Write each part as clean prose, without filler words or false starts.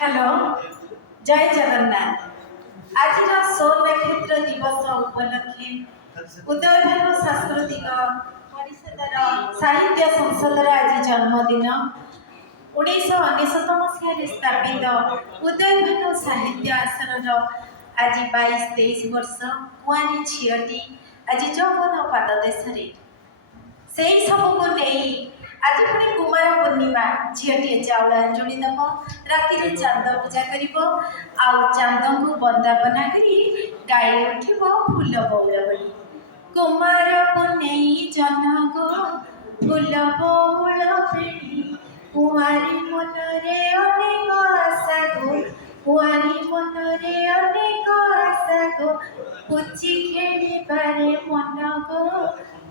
Hello जय जगन्नाथ आज soul नक्षत्र दिवस उपलक्षे उदयभानु सांस्कृतिक परिषदर साहित्य संसदर आज जन्मदिन 1999 मसीह स्थापित उदयभानु साहित्य आसनर आज 22-23 वर्ष कुआरी झीटी आज जौवन पाददेश से सबको नहीं आज पुणी कुमार पूर्णिमा झीटे चाउल अंजुड़ी दब राति चांद पूजा कर चांद को बंदापना करी गाई उठब फूल बौल बड़ी कुमार पुनई जनगो फूल बौल बेड़ी कुआरी मनरे अनेक आशा गो कुआरी मनरे अनेक आशा गो पुची खेली पारे मन गो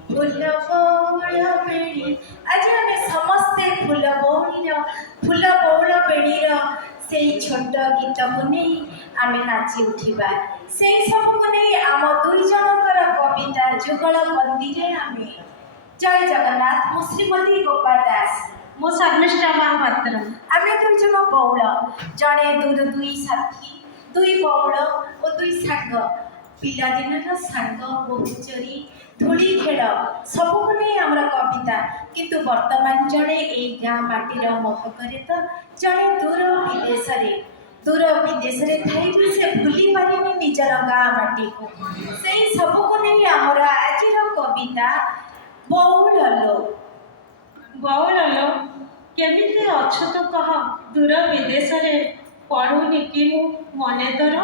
फूल बौल बेड़ी आज आम समस्ते फूल बौल बेड़ीर से छोट गीत को नहीं आम नाची उठा से सब को नहीं आम दुई जनकर कविता जुगल बंदी आम जय जगन्नाथ मु श्रीमती गोपाल दास मो शर्मिष्ठा महापात्र आम दुई जन बौल जड़े दूर दुई साथी दुई बौल और दुई सांग पिलादिन सांग बहुचोरी धूली खेल सबको नहीं आम कविता किंतु वर्तमान जड़े ये गाँ माटीर महकरे तो जड़े दूर विदेश थी भी से भूली पारे निजर गाँ माटी को से सबको नहीं आमर आज कविता बौल लो बौल लो केमिति अछु तो कह दूर विदेश पढ़ुनी कि मने तोर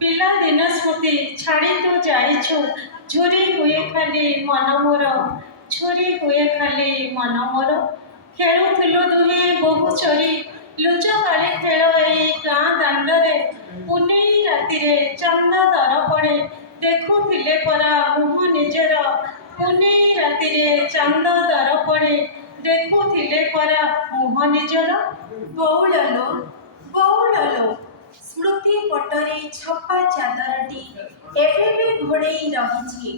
पिला दिन स्मृति छाड़ी तो जाइछु झुरी हुए खाली मन मोर झुरी हुए खाली मन मोर खेलुथिलु दुहे बहु चोरी लुच काली खेल ए गाँ दांडरे पुनेई राति चंद दर पड़े देखुथिले परा मुह निजर पुनेई राति चंद दर पड़े देखुथिले परा मुह निजर बौल लो स्मृति पटरे छपा चादरटी एबे भी घोड़े रही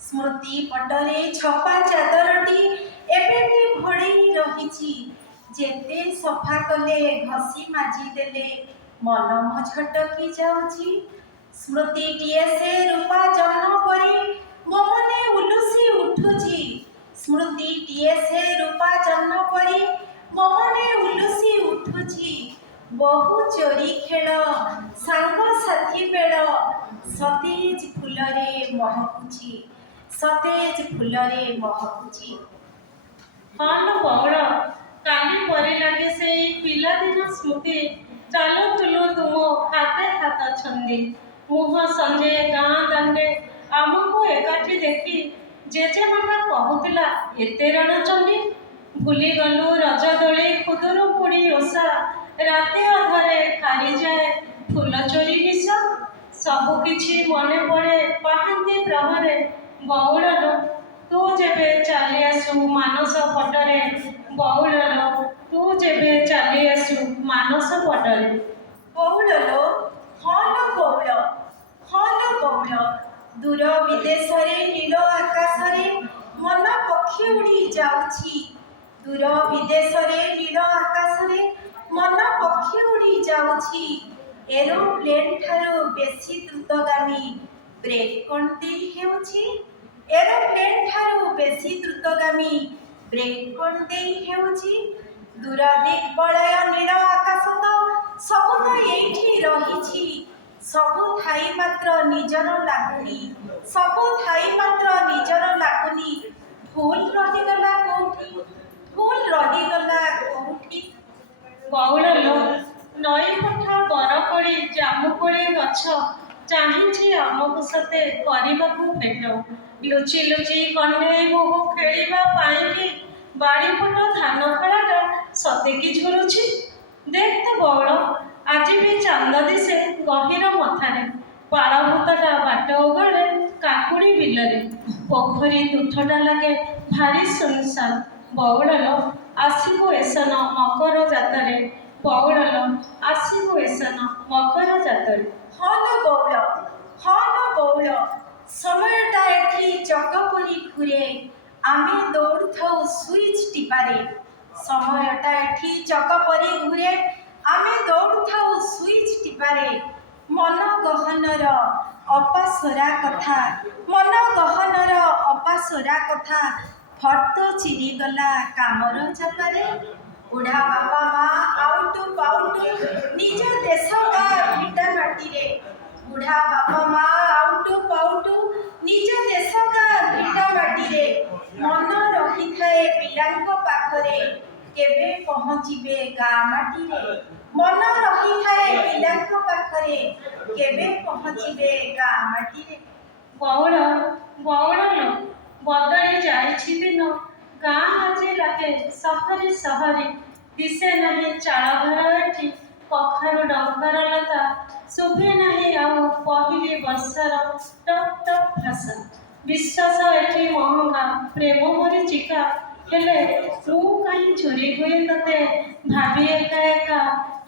स्मृति पटरे छपा चादरटी एबे भी घोड़े रही जेते सफा कले घसी माजी देले मन मो झटकी जाउची स्मृति टीए से रूपा जहन परी मो मने उलुसी उठुची स्मृति टीए से रूपा जहन परी मो मने उलुसी उठुची बहु चोरी खेल सांग साथी बेल सतेज फूलरे महकुची सतेज फूलरे महकुची हाँ बौल काली परी लगे से पिलादिन स्मृति चलुथिलु तुम हाथे हाथ छंदी मुह संजे गाँ दांडे आमको एकाठी देखी जेजेमाता कहूला एते रण चंडी भूली गलु रज दोली खुदुरुकुणी ओषा राते अधरे खारी जाए फूल चोरी निशा सबकिछि मने पड़े पाहांती प्रहरे बौल तू जेबे चली आसु मानस पटरे बौल तू जेबे चली आसु मानस पटरे बौल हाँ बौल दूर विदेश नील आकाश मन पक्षी उड़ी जाउची दूर विदेश नील आकाश मन पक्षी उड़ी जाउची एरोप्लेन ठारू बेसी द्रुतगामी ब्रेक कौन दे हेउची एरोप्लेन ठारू बेसी द्रुतगामी ब्रेक कौन दे हेउची दूर दिग बलय नील आकाश तो सबु तो एठी रहिछि सबु थाई मात्र निजर लागुनी सबु थाई मात्र निजर लागुनी भूल रहीगला कोठी बौल नई पठा बरकोड़ी जामुकोड़ी गछ चाहिए आमको सते करने भेट लुचि लुचि कन्हई बोहू खेलिबा पाई बाड़ीपट धान खेलाटा सतेकी झुरुछि देख तो बौल आज भी चांद दिशे गहीर मथारे पाड़भूतटा बाट ओगड़े काकुड़ी बिलरे पोखरी तुठटा लगे भारी सुनसान बौल आसबु एसन मकर जातरे बौल आसबु एसन मकर जातरे हाँ बौल समयटा एठी चकपरी घुरे आमे दौड़ थाउ स्विच टिपारे समयटा एठी चकपरी घुरे आमे दौड़ थाउ ଗହନର ଅପାସରା କଥା ମନ ଗହନର ଅପାସରା କଥା ଫର୍ତ୍ତ ଚିରିଗଲା କାମର ଚାପାରେ ବୁଢ଼ା ବାପା ମା ଆଉଟୁ ପାଉଟୁ ନିଜ ଦେଶ ବା ଭିଟା ମାଟିରେ ବୁଢ଼ା ବାପା ମା ଆଉଟୁ ପାଉଟୁ ନିଜ ଦେଶ ବା ଭିଟା ମାଟିରେ ମନ ରହିଥାଏ ପିଲାଙ୍କ ପାଖରେ କେବେ ପହଞ୍ଚିବେ ଗାଁ ମାଟିରେ ମନ ରହିଥାଏ ପିଲାଙ୍କ ପାଖରେ କେବେ ପହଞ୍ଚିବେ ଗାଁ ମାଟିରେ। ବଉଳ ବଉଳ ବଦଳି ଯାଇଛି ଦିନ ଗାଁ ଆଜି ଲାଗେ ସହରୀ ସହରୀ ଦିଶେ ନାହିଁ ଚାଳ ଘର ଏଠି କଖାରୁ ଡଙ୍କର ଲତା ଶୁଭେ ନାହିଁ ଆଉ ପହିଲି ବର୍ଷର ଟପ୍ ଟପ୍ ଭାଷା ବିଶ୍ୱାସ ଏଠି ମହଙ୍ଗା ପ୍ରେମ ମରିଚିକା ହେଲେ ମୁଁ କାହିଁ ଚୋରି ହୁଏ ତତେ ଭାବି ଏକା ଏକା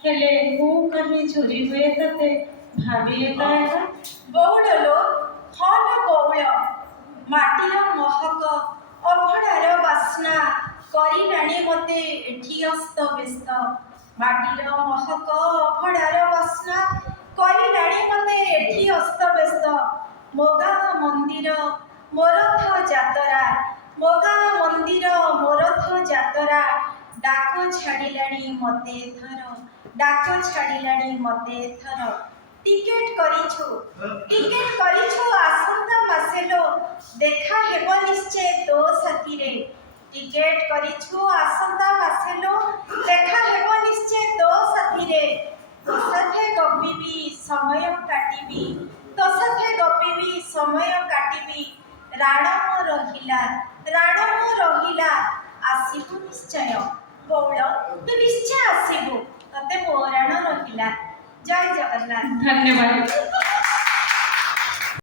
ହେଲେ ମୁଁ କାହିଁ ଚୋରି ହୁଏ ତତେ ଭାବି ଏକା ଏକା। ବଉଳ ଲୋ ହଲ ବଉଳ ମାଟିର ମହକ ଅଭଡ଼ାର ବାସ୍ନା କରିଲାଣି ମୋତେ ଏଠି ଅସ୍ତବ୍ୟସ୍ତ ମାଟିର ମହକ ଅଭଡ଼ାର ବାସ୍ନା କରିଲାଣି ମୋତେ ଏଠି ଅସ୍ତବ୍ୟସ୍ତ ମୋ ଗାଁ ମନ୍ଦିର ମୋରଥ ଯାତରା ମୋ ଗାଁ ମନ୍ଦିର ମୋରଥ ଯାତରା ଡାକ ଛାଡ଼ିଲାଣି ମୋତେ ଏଥର ଡାକ ଛାଡ଼ିଲାଣି ମୋତେ ଏଥର ଟିକେଟ କରିଛୁ ଆସନ୍ତା ମାସେ ଲୋ ଦେଖା ହେବ ନିଶ୍ଚୟ ତୋ ସାଥିରେ ଟିକେଟ କରିଛୁ ଆସନ୍ତା ମାସେ ଲୋ ଦେଖା ହେବ ନିଶ୍ଚୟ ତୋ ସାଥିରେ ତୋ ସାଥେ ଗପିବି ସମୟ କାଟିବି ତୋ ସାଥେ ଗପିବି ସମୟ କାଟିବି ରାଣ ମୋ ରହିଲା ଆସିବୁ ନିଶ୍ଚୟ ବଉଳ ତୁ ନିଶ୍ଚୟ ଆସିବୁ ତତେ ମୋ ରାଣ ରହିଲା। ଜୟ ଜଗନ୍ନାଥ। ଧନ୍ୟବାଦ।